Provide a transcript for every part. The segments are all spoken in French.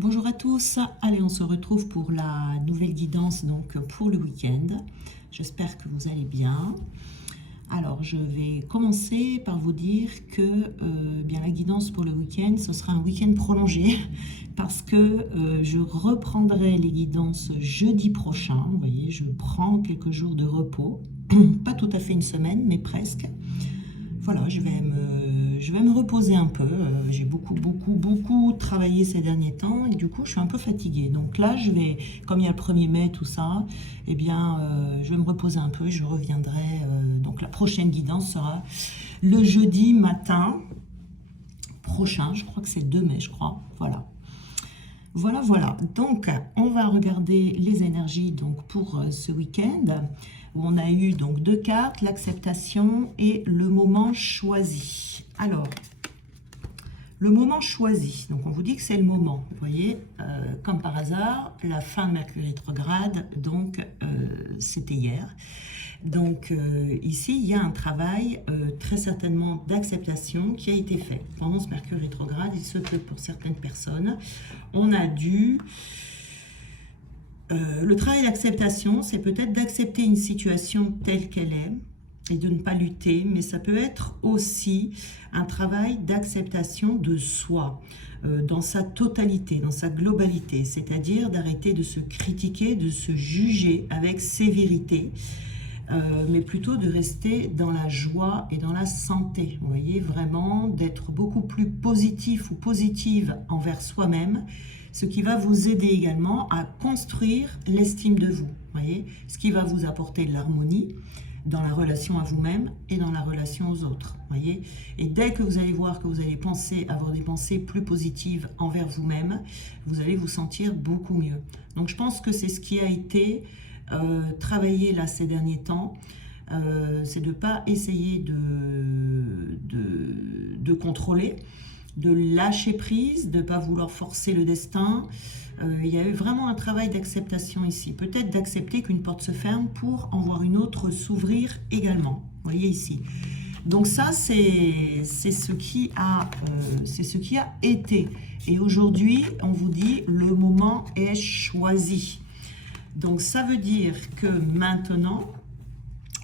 Bonjour à tous, allez on se retrouve pour la nouvelle guidance donc pour le week-end. J'espère que vous allez bien. Alors je vais commencer par vous dire que bien la guidance pour le week-end, ce sera un week-end prolongé parce que je reprendrai les guidances jeudi prochain. Vous voyez, je prends quelques jours de repos, pas tout à fait une semaine mais presque. Voilà, je vais me reposer un peu. J'ai beaucoup travaillé ces derniers temps et du coup, je suis un peu fatiguée. Donc là, comme il y a le 1er mai, tout ça, eh bien, je vais me reposer un peu et je reviendrai. Donc la prochaine guidance sera le jeudi matin prochain. Je crois que c'est le 2 mai, je crois. Voilà. Voilà. Donc, on va regarder les énergies donc, pour ce week-end, où on a eu donc 2 cartes, l'acceptation et le moment choisi. Alors, le moment choisi, donc on vous dit que c'est le moment. Vous voyez, comme par hasard, la fin de Mercure rétrograde, donc c'était hier. Donc ici, il y a un travail très certainement d'acceptation qui a été fait. Pendant ce Mercure rétrograde, il se peut pour certaines personnes, on a dû... le travail d'acceptation, c'est peut-être d'accepter une situation telle qu'elle est et de ne pas lutter, mais ça peut être aussi un travail d'acceptation de soi, dans sa totalité, dans sa globalité, c'est-à-dire d'arrêter de se critiquer, de se juger avec sévérité, mais plutôt de rester dans la joie et dans la santé. Vous voyez, vraiment d'être beaucoup plus positif ou positive envers soi-même, ce qui va vous aider également à construire l'estime de vous. Voyez, ce qui va vous apporter de l'harmonie dans la relation à vous-même et dans la relation aux autres. Voyez, et dès que vous allez voir que vous allez avoir des pensées plus positives envers vous-même, vous allez vous sentir beaucoup mieux. Donc je pense que c'est ce qui a été travailler là ces derniers temps, c'est de ne pas essayer de contrôler, de lâcher prise, de ne pas vouloir forcer le destin. Il y a eu vraiment un travail d'acceptation ici, peut-être d'accepter qu'une porte se ferme pour en voir une autre s'ouvrir également. Vous voyez ici. Donc ça, c'est ce qui a été. Et aujourd'hui, on vous dit, le moment est choisi. Donc ça veut dire que maintenant,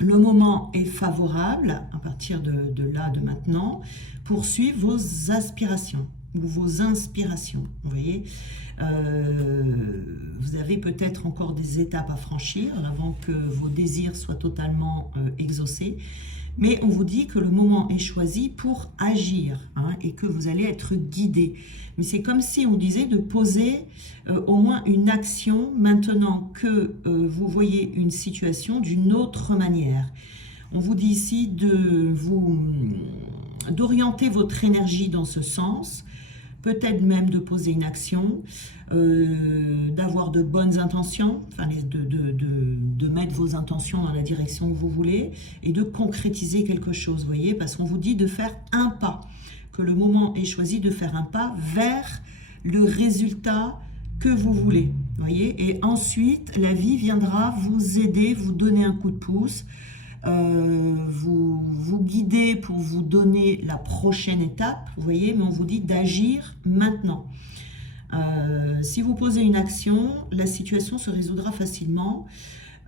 le moment est favorable, à partir de là, de maintenant, pour suivre vos aspirations ou vos inspirations. Vous voyez, vous avez peut-être encore des étapes à franchir avant que vos désirs soient totalement exaucés. Mais on vous dit que le moment est choisi pour agir, hein, et que vous allez être guidé. Mais c'est comme si on disait de poser au moins une action maintenant que vous voyez une situation d'une autre manière. On vous dit ici d'orienter votre énergie dans ce sens, peut-être même de poser une action, d'avoir de bonnes intentions, enfin de mettre vos intentions dans la direction que vous voulez et de concrétiser quelque chose, vous voyez, parce qu'on vous dit de faire un pas, que le moment est choisi de faire un pas vers le résultat que vous voulez, vous voyez, et ensuite la vie viendra vous aider, vous donner un coup de pouce, vous guider pour vous donner la prochaine étape, vous voyez, mais on vous dit d'agir maintenant. Si vous posez une action, la situation se résoudra facilement,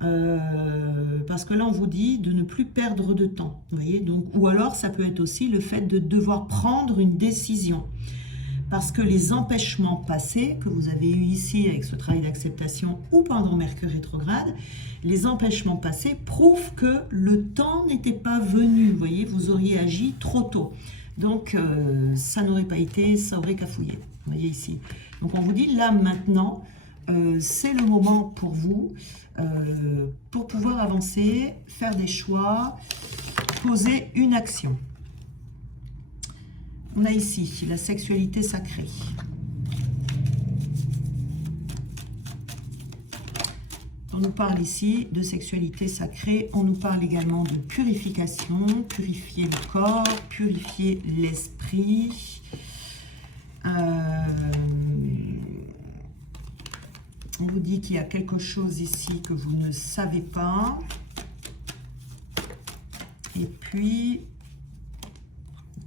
parce que là on vous dit de ne plus perdre de temps, vous voyez, donc, ou alors ça peut être aussi le fait de devoir prendre une décision. Parce que les empêchements passés que vous avez eu ici avec ce travail d'acceptation ou pendant Mercure rétrograde, les empêchements passés prouvent que le temps n'était pas venu. Vous voyez, vous auriez agi trop tôt. Donc, ça n'aurait pas été, ça aurait cafouillé. Vous voyez ici. Donc, on vous dit là, maintenant, c'est le moment pour vous, pour pouvoir avancer, faire des choix, poser une action. On a ici la sexualité sacrée. On nous parle ici de sexualité sacrée. On nous parle également de purification, purifier le corps, purifier l'esprit. On vous dit qu'il y a quelque chose ici que vous ne savez pas. Et puis...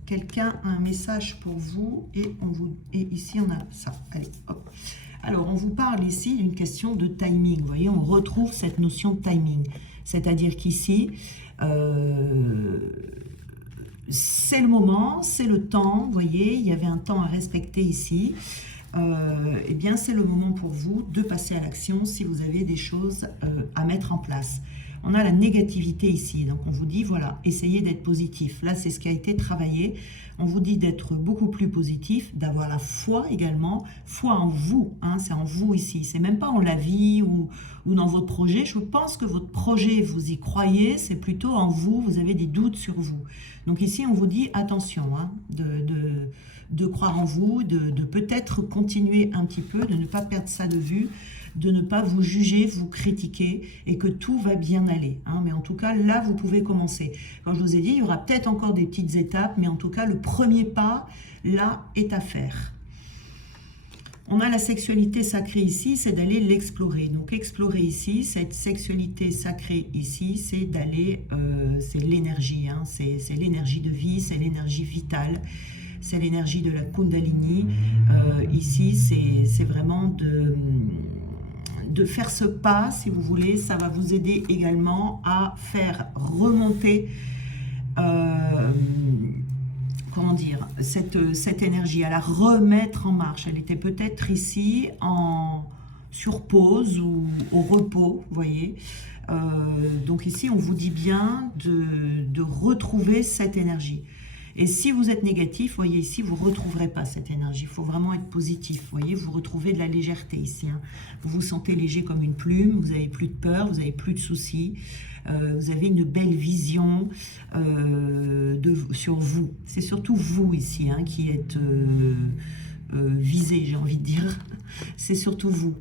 quelqu'un a un message pour vous et ici on a ça. Allez, hop. Alors, on vous parle ici d'une question de timing. Vous voyez, on retrouve cette notion de timing. C'est-à-dire qu'ici, c'est le moment, c'est le temps. Vous voyez, il y avait un temps à respecter ici. Eh bien, c'est le moment pour vous de passer à l'action si vous avez des choses à mettre en place. On a la négativité ici, donc on vous dit, voilà, essayez d'être positif. Là, c'est ce qui a été travaillé. On vous dit d'être beaucoup plus positif, d'avoir la foi également, foi en vous, hein, c'est en vous ici. C'est même pas en la vie ou dans votre projet. Je pense que votre projet, vous y croyez, c'est plutôt en vous, vous avez des doutes sur vous. Donc ici, on vous dit, attention, hein, de croire en vous, de peut-être continuer un petit peu, de ne pas perdre ça de vue, de ne pas vous juger, vous critiquer et que tout va bien aller. Hein. Mais en tout cas, là, vous pouvez commencer. Comme je vous ai dit, il y aura peut-être encore des petites étapes, mais en tout cas, le premier pas, là, est à faire. On a la sexualité sacrée ici, c'est d'aller l'explorer. Donc, explorer ici, cette sexualité sacrée ici, c'est d'aller, c'est l'énergie, hein. C'est l'énergie de vie, c'est l'énergie vitale. C'est l'énergie de la Kundalini. Ici, c'est vraiment de faire ce pas, si vous voulez. Ça va vous aider également à faire remonter, comment dire, cette énergie, à la remettre en marche. Elle était peut-être ici sur pause ou au repos, vous voyez. Donc ici, on vous dit bien de retrouver cette énergie. Et si vous êtes négatif, vous voyez ici, vous ne retrouverez pas cette énergie. Il faut vraiment être positif. Vous voyez, vous retrouvez de la légèreté ici. Hein. Vous vous sentez léger comme une plume, vous n'avez plus de peur, vous n'avez plus de soucis. Vous avez une belle vision sur vous. C'est surtout vous ici hein, qui êtes visé, j'ai envie de dire. C'est surtout vous.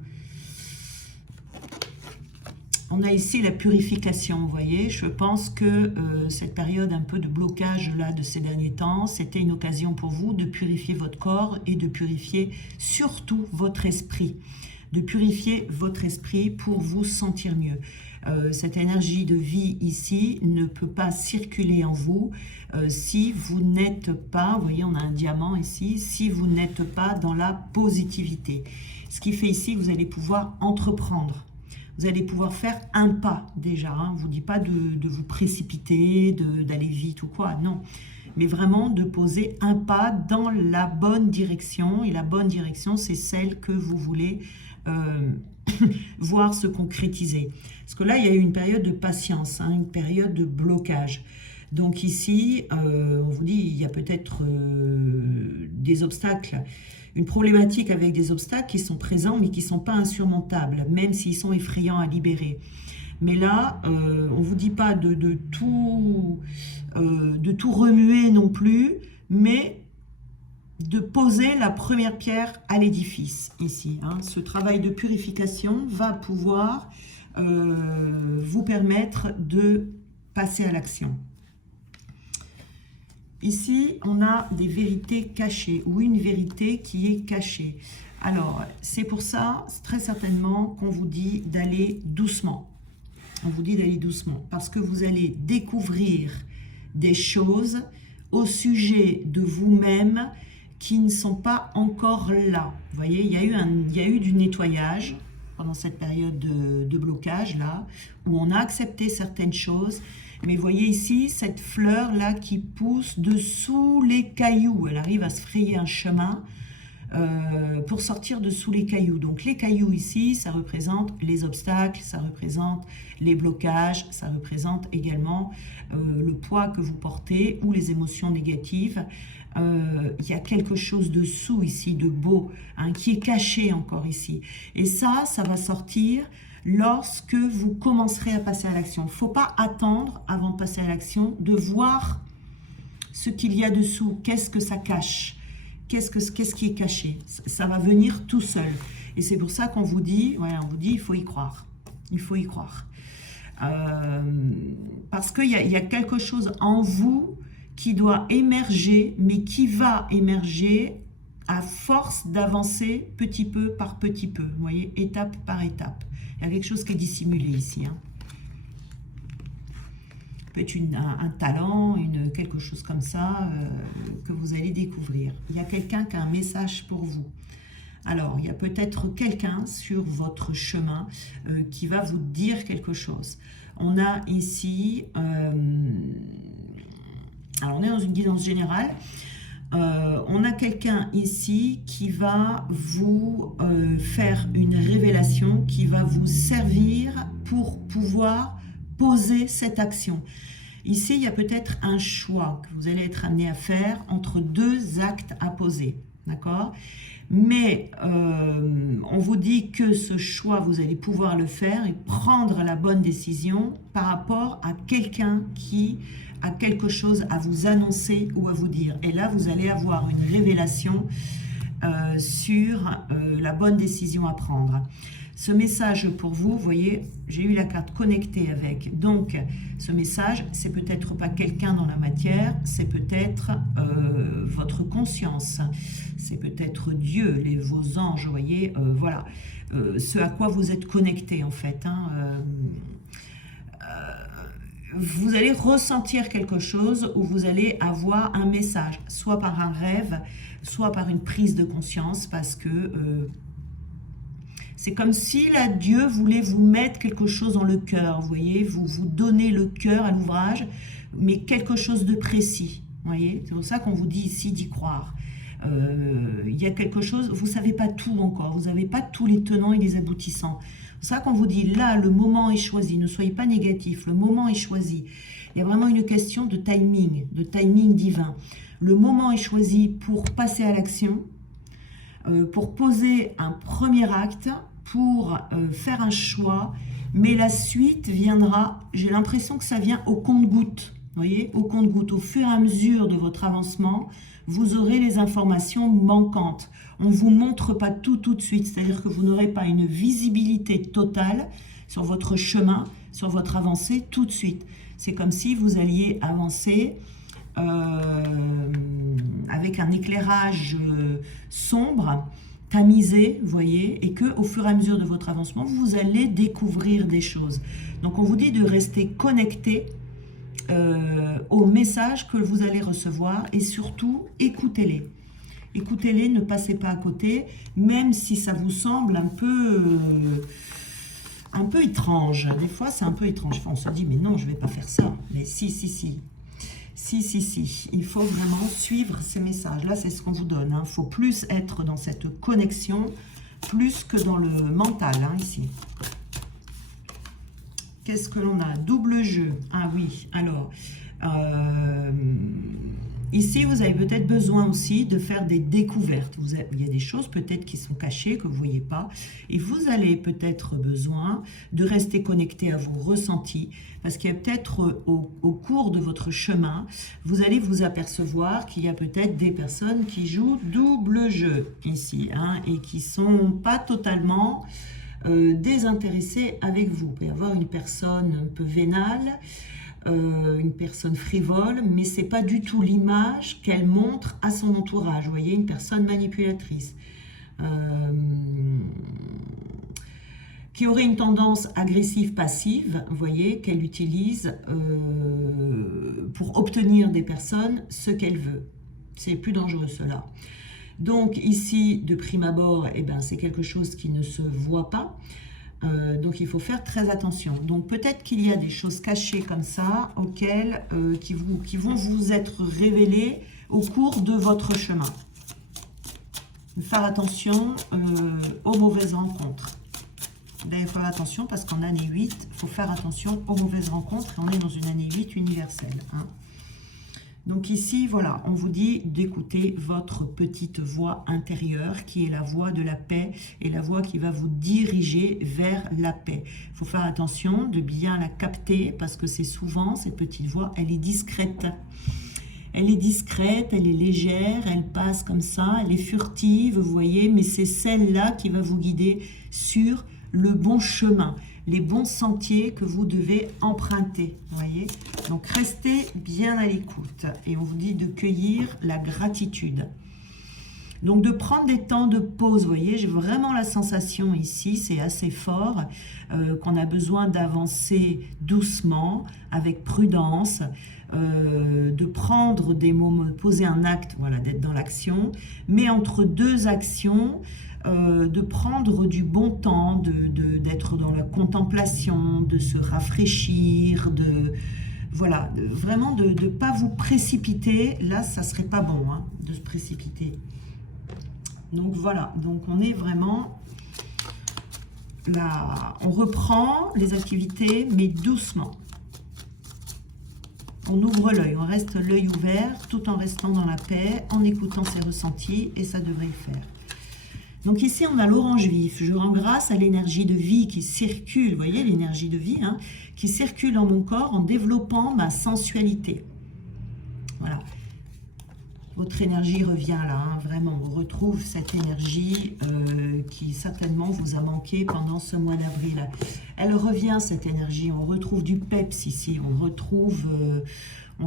On a ici la purification, vous voyez. Je pense que cette période un peu de blocage là de ces derniers temps, c'était une occasion pour vous de purifier votre corps et de purifier surtout votre esprit. De purifier votre esprit pour vous sentir mieux. Cette énergie de vie ici ne peut pas circuler en vous si vous n'êtes pas, vous voyez on a un diamant ici, si vous n'êtes pas dans la positivité. Ce qui fait ici que vous allez pouvoir entreprendre. Vous allez pouvoir faire un pas déjà. Hein. On ne vous dit pas de vous précipiter, d'aller vite ou quoi, non. Mais vraiment de poser un pas dans la bonne direction. Et la bonne direction, c'est celle que vous voulez voir se concrétiser. Parce que là, il y a eu une période de patience, hein, une période de blocage. Donc ici, on vous dit, il y a peut-être des obstacles, une problématique avec des obstacles qui sont présents mais qui ne sont pas insurmontables, même s'ils sont effrayants à libérer. Mais là, on ne vous dit pas de tout remuer non plus, mais de poser la première pierre à l'édifice ici. Hein. Ce travail de purification va pouvoir vous permettre de passer à l'action. Ici, on a des vérités cachées ou une vérité qui est cachée. Alors, c'est pour ça, très certainement, qu'on vous dit d'aller doucement. On vous dit d'aller doucement parce que vous allez découvrir des choses au sujet de vous-même qui ne sont pas encore là. Vous voyez, il y a eu du nettoyage pendant cette période de blocage là, où on a accepté certaines choses. Mais vous voyez ici, cette fleur-là qui pousse dessous les cailloux. Elle arrive à se frayer un chemin pour sortir dessous les cailloux. Donc les cailloux ici, ça représente les obstacles, ça représente les blocages, ça représente également le poids que vous portez ou les émotions négatives. Il y a quelque chose dessous ici, de beau, hein, qui est caché encore ici. Et ça va sortir lorsque vous commencerez à passer à l'action. Il ne faut pas attendre, avant de passer à l'action, de voir ce qu'il y a dessous. Qu'est-ce que ça cache? Qu'est-ce qui est caché? Ça va venir tout seul. Et c'est pour ça qu'on vous dit, voilà, on vous dit, il faut y croire. Il faut y croire. Parce qu'il y a quelque chose en vous qui doit émerger, mais qui va émerger à force d'avancer petit peu par petit peu. Vous voyez, étape par étape. Il y a quelque chose qui est dissimulé ici. Hein. Peut-être un talent, quelque chose comme ça que vous allez découvrir. Il y a quelqu'un qui a un message pour vous. Alors, il y a peut-être quelqu'un sur votre chemin qui va vous dire quelque chose. On a ici, alors on est dans une guidance générale, on a quelqu'un ici qui va vous faire une révélation, qui va vous servir pour pouvoir poser cette action. Ici, il y a peut-être un choix que vous allez être amené à faire entre deux actes à poser, d'accord? Mais on vous dit que ce choix, vous allez pouvoir le faire et prendre la bonne décision par rapport à quelqu'un qui a quelque chose à vous annoncer ou à vous dire. Et là, vous allez avoir une révélation sur la bonne décision à prendre. Ce message pour vous, vous voyez, j'ai eu la carte connectée avec. Donc, ce message, c'est peut-être pas quelqu'un dans la matière, c'est peut-être votre conscience, c'est peut-être Dieu, vos anges, vous voyez, voilà, ce à quoi vous êtes connecté en fait. Vous allez ressentir quelque chose ou vous allez avoir un message, soit par un rêve, soit par une prise de conscience, parce que c'est comme si là, Dieu voulait vous mettre quelque chose dans le cœur, vous voyez, vous donnez le cœur à l'ouvrage, mais quelque chose de précis, vous voyez. C'est pour ça qu'on vous dit ici d'y croire. Il y a quelque chose, vous ne savez pas tout encore, vous n'avez pas tous les tenants et les aboutissants. C'est pour ça qu'on vous dit, là, le moment est choisi, ne soyez pas négatif, le moment est choisi. Il y a vraiment une question de timing divin. Le moment est choisi pour passer à l'action, pour poser un premier acte, pour faire un choix, mais la suite viendra, j'ai l'impression que ça vient au compte-gouttes, vous voyez, au compte-gouttes, au fur et à mesure de votre avancement, vous aurez les informations manquantes. On ne vous montre pas tout de suite, c'est-à-dire que vous n'aurez pas une visibilité totale sur votre chemin, sur votre avancée tout de suite. C'est comme si vous alliez avancer avec un éclairage sombre, tamisé, vous voyez, et que au fur et à mesure de votre avancement, vous allez découvrir des choses. Donc on vous dit de rester connecté aux messages que vous allez recevoir et surtout écoutez-les. Écoutez-les, ne passez pas à côté, même si ça vous semble un peu étrange. Des fois, c'est un peu étrange. Enfin, on se dit, mais non, je ne vais pas faire ça. Mais si. Il faut vraiment suivre ces messages. Là, c'est ce qu'on vous donne. Il faut plus être dans cette connexion, plus que dans le mental, ici. Qu'est-ce que l'on a? Double jeu. Ah oui, alors... ici, vous avez peut-être besoin aussi de faire des découvertes. Il y a des choses peut-être qui sont cachées, que vous ne voyez pas. Et vous allez peut-être besoin de rester connecté à vos ressentis. Parce qu'il y a peut-être au cours de votre chemin, vous allez vous apercevoir qu'il y a peut-être des personnes qui jouent double jeu ici. Et qui ne sont pas totalement désintéressées avec vous. Il peut y avoir une personne un peu vénale, une personne frivole, mais c'est pas du tout l'image qu'elle montre à son entourage. Vous voyez, une personne manipulatrice qui aurait une tendance agressive-passive, vous voyez, qu'elle utilise pour obtenir des personnes ce qu'elle veut. C'est plus dangereux cela. Donc ici, de prime abord, c'est quelque chose qui ne se voit pas. Donc il faut faire très attention. Donc peut-être qu'il y a des choses cachées comme ça auxquelles qui vont vous être révélées au cours de votre chemin. Faire attention aux mauvaises rencontres. Vous devez faire attention parce qu'en année 8, il faut faire attention aux mauvaises rencontres et on est dans une année 8 universelle. Donc ici, voilà, on vous dit d'écouter votre petite voix intérieure qui est la voix de la paix et la voix qui va vous diriger vers la paix. Il faut faire attention de bien la capter parce que c'est souvent, cette petite voix, elle est discrète. Elle est discrète, elle est légère, elle passe comme ça, elle est furtive, vous voyez, mais c'est celle-là qui va vous guider sur le bon chemin, les bons sentiers que vous devez emprunter, vous voyez. Donc restez bien à l'écoute et on vous dit de cueillir la gratitude. Donc de prendre des temps de pause, vous voyez, j'ai vraiment la sensation ici, c'est assez fort, qu'on a besoin d'avancer doucement, avec prudence, de prendre des moments, de poser un acte, voilà, d'être dans l'action, mais entre deux actions, de prendre du bon temps, d'être dans la contemplation, de se rafraîchir, voilà, vraiment de ne pas vous précipiter. Là, ça serait pas bon hein, de se précipiter. Donc voilà, donc on est vraiment là, on reprend les activités, mais doucement. On ouvre l'œil, on reste l'œil ouvert, tout en restant dans la paix, en écoutant ses ressentis, et ça devrait le faire. Donc ici, on a l'orange vif. Je rends grâce à l'énergie de vie qui circule, vous voyez, l'énergie de vie, hein, qui circule dans mon corps en développant ma sensualité. Voilà. Votre énergie revient là, hein, vraiment, on retrouve cette énergie qui certainement vous a manqué pendant ce mois d'avril. Elle revient, cette énergie, on retrouve du peps ici, on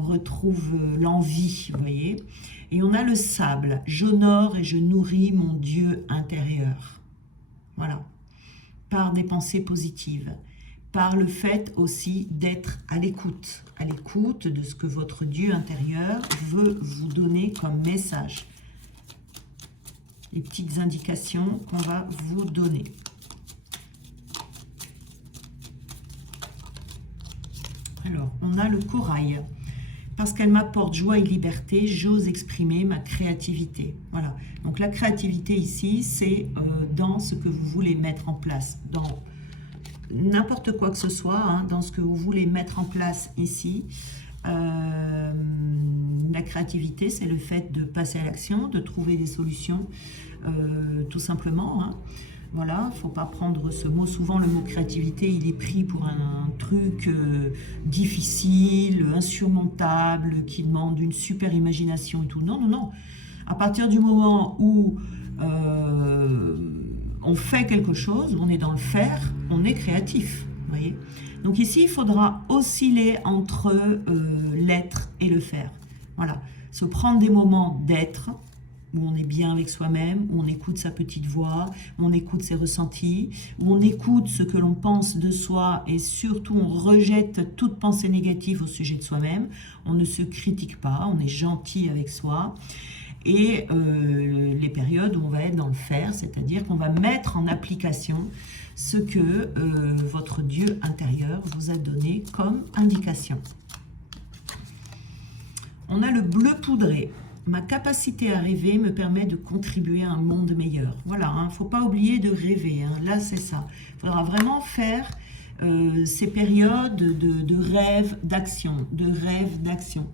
retrouve l'envie, vous voyez. Et on a le sable, j'honore et je nourris mon Dieu intérieur. Voilà, par des pensées positives. Par le fait aussi d'être à l'écoute de ce que votre Dieu intérieur veut vous donner comme message. Les petites indications qu'on va vous donner. Alors, on a le corail. Parce qu'elle m'apporte joie et liberté, j'ose exprimer ma créativité. Voilà. Donc la créativité ici, c'est dans ce que vous voulez mettre en place, dans n'importe quoi que ce soit, hein, dans ce que vous voulez mettre en place ici. La créativité, c'est le fait de passer à l'action, de trouver des solutions, tout simplement. Hein. Voilà, il ne faut pas prendre ce mot. Souvent, le mot créativité, il est pris pour un truc difficile, insurmontable, qui demande une super imagination et tout. Non, non, non. À partir du moment où on fait quelque chose, on est dans le faire, on est créatif. Voyez. Donc ici, il faudra osciller entre l'être et le faire. Voilà, se prendre des moments d'être, où on est bien avec soi-même, où on écoute sa petite voix, où on écoute ses ressentis, où on écoute ce que l'on pense de soi et surtout on rejette toute pensée négative au sujet de soi-même. On ne se critique pas, on est gentil avec soi. Et les périodes où on va être dans le faire, c'est-à-dire qu'on va mettre en application ce que votre Dieu intérieur vous a donné comme indication. On a le bleu poudré. Ma capacité à rêver me permet de contribuer à un monde meilleur. Voilà, il ne faut pas oublier de rêver. Hein. Là, c'est ça. Il faudra vraiment faire ces périodes de rêve, d'action,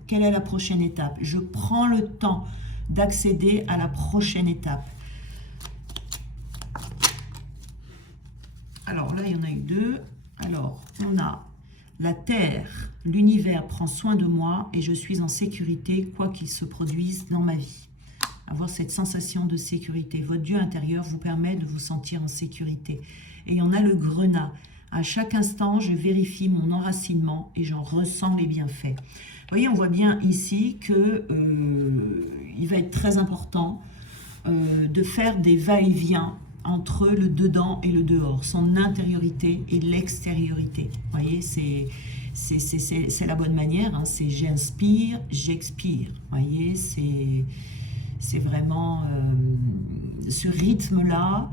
Quelle est la prochaine étape? Je prends le temps d'accéder à la prochaine étape. Alors là, il y en a eu deux. Alors, on a la Terre, l'univers prend soin de moi et je suis en sécurité, quoi qu'il se produise dans ma vie. Avoir cette sensation de sécurité. Votre Dieu intérieur vous permet de vous sentir en sécurité. Et on a le grenat. À chaque instant, je vérifie mon enracinement et j'en ressens les bienfaits. Vous voyez, on voit bien ici que il va être très important de faire des va-et-vient entre le dedans et le dehors, son intériorité et l'extériorité. Vous voyez, c'est la bonne manière, hein, c'est j'inspire, j'expire. Vous voyez, c'est vraiment ce rythme-là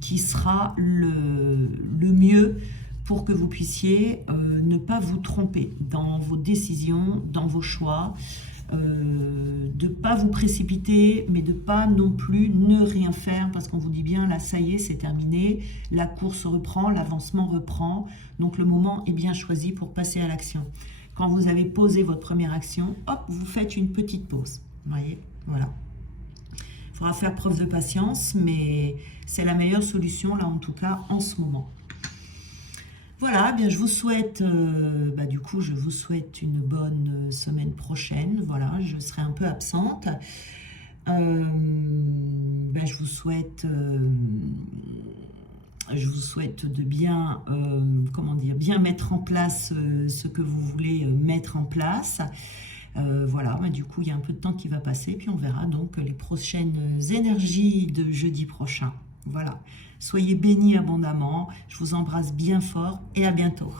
qui sera le mieux pour que vous puissiez ne pas vous tromper dans vos décisions, dans vos choix, de ne pas vous précipiter, mais de ne pas non plus ne rien faire, parce qu'on vous dit bien, là, ça y est, c'est terminé, la course reprend, l'avancement reprend, donc le moment est bien choisi pour passer à l'action. Quand vous avez posé votre première action, hop, vous faites une petite pause, vous voyez, voilà. Il faudra faire preuve de patience, mais c'est la meilleure solution, là, en tout cas, en ce moment. Voilà, eh bien je vous souhaite, du coup, je vous souhaite une bonne semaine prochaine. Voilà, je serai un peu absente. Je vous souhaite de bien, bien mettre en place ce que vous voulez mettre en place. Voilà, du coup, il y a un peu de temps qui va passer, puis on verra donc les prochaines énergies de jeudi prochain. Voilà, soyez bénis abondamment, je vous embrasse bien fort et à bientôt.